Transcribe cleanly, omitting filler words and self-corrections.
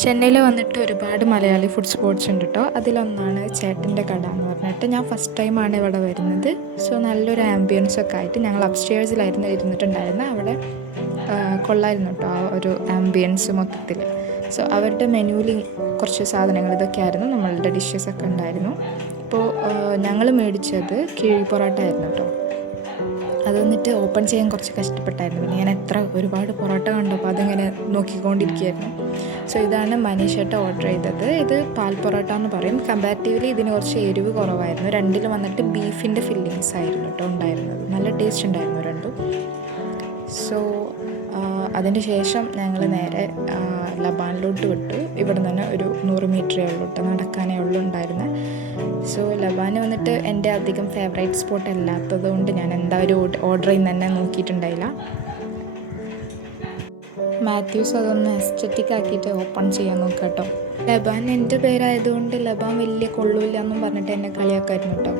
ചെന്നൈയിൽ വന്നിട്ട് ഒരുപാട് മലയാളി ഫുഡ് സ്പോട്ട്സ് ഉണ്ട് കേട്ടോ. അതിലൊന്നാണ് ചേട്ടൻ്റെ കട എന്ന് പറഞ്ഞിട്ട്. ഞാൻ ഫസ്റ്റ് ടൈമാണ് ഇവിടെ വരുന്നത്. സോ നല്ലൊരു ആംബിയൻസൊക്കെ ആയിട്ട് ഞങ്ങൾ അപ്സ്റ്റേഴ്സിലായിരുന്നു ഇരുന്നിട്ടുണ്ടായിരുന്നത്. അവിടെ കൊള്ളായിരുന്നു കേട്ടോ ആ ഒരു ആംബിയൻസ് മൊത്തത്തിൽ. സോ അവരുടെ മെനുവിൽ കുറച്ച് സാധനങ്ങൾ ഇതൊക്കെയായിരുന്നു, നമ്മളുടെ ഡിഷസൊക്കെ ഉണ്ടായിരുന്നു. അപ്പോൾ ഞങ്ങൾ മേടിച്ചത് കിഴി പൊറോട്ട ആയിരുന്നു കേട്ടോ. അത് വന്നിട്ട് ഓപ്പൺ ചെയ്യാൻ കുറച്ച് കഷ്ടപ്പെട്ടായിരുന്നു. പിന്നെ ഞാൻ ഒരുപാട് പൊറോട്ട കണ്ടപ്പോൾ അതിങ്ങനെ നോക്കിക്കൊണ്ടിരിക്കുകയായിരുന്നു. സോ ഇതാണ് മനീഷേട്ട ഓർഡർ ചെയ്തത്. ഇത് പാൽ പൊറോട്ട എന്ന് പറയും. കമ്പാരിറ്റീവ്ലി ഇതിന് കുറച്ച് എരിവ് കുറവായിരുന്നു. രണ്ടിലും വന്നിട്ട് ബീഫിൻ്റെ ഫില്ലിങ്സ് ആയിരുന്നു കേട്ടോ ഉണ്ടായിരുന്നത്. നല്ല ടേസ്റ്റ് ഉണ്ടായിരുന്നു രണ്ടും. സോ അതിന് ശേഷം ഞങ്ങൾ നേരെ ലബാനിലോട്ട് വിട്ടു. ഇവിടെ നിന്ന് ഒരു 100 മീറ്ററേ ഉള്ളൂ കേട്ടോ, നടക്കാനേ ഉള്ളൂ ഉണ്ടായിരുന്നത്. സോ ലബാന് വന്നിട്ട് എൻ്റെ അധികം ഫേവറേറ്റ് സ്പോട്ട് അല്ലാത്തത് കൊണ്ട് ഞാൻ എന്തായാലും ഓർഡർ ചെയ്യുന്ന തന്നെ നോക്കിയിട്ടുണ്ടായില്ല. മാത്യൂസ് അതൊന്ന് എസ്തറ്റിക് ആക്കിയിട്ട് ഓപ്പൺ ചെയ്യാൻ നോക്കുക കേട്ടോ. ലബാൻ എൻ്റെ പേരായതുകൊണ്ട് ലബാൻ വലിയ കൊള്ളൂല്ല എന്നും പറഞ്ഞിട്ട് എന്നെ കളിയാക്കായിരുന്നു കേട്ടോ.